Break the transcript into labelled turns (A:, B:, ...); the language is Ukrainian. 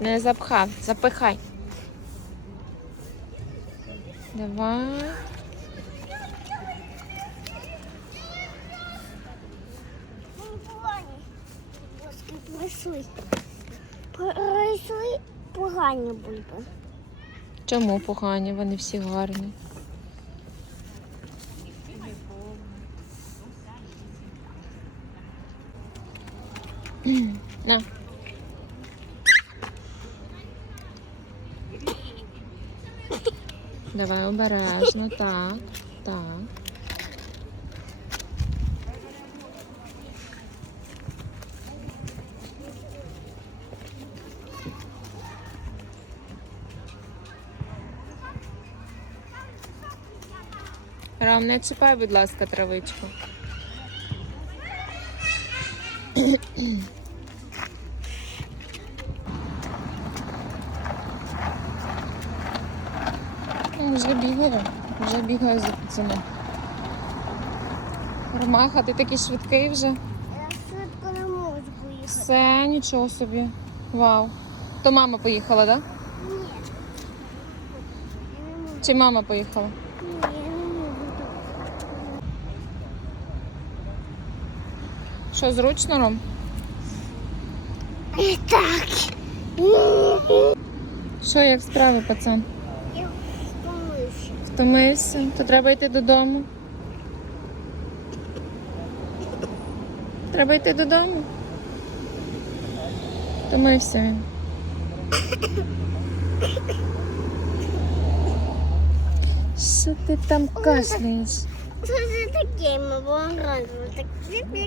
A: Не запхав, запихай. Давай.
B: Пройшли. Пройшли погані бульби.
A: Чому погані? Вони всі гарні. На. Давай обережно, так, так. Рам, не чіпай, будь ласка, травичку. Вже бігає, вже бігає за пацаном. Ромаха, ти такий швидкий вже.
B: Я швидко не можу поїхати.
A: Все, нічого собі. Вау. То мама поїхала, так? Да?
B: Ні. Я не можу.
A: Чи мама поїхала?
B: Ні, я не можу.
A: Що, зручно, Ром?
B: І так.
A: Що, як справи, пацан? Втомився. То треба йти додому. Треба йти додому. Втомився він. Що ти там кашляєш?
B: Що це таке? Ми було так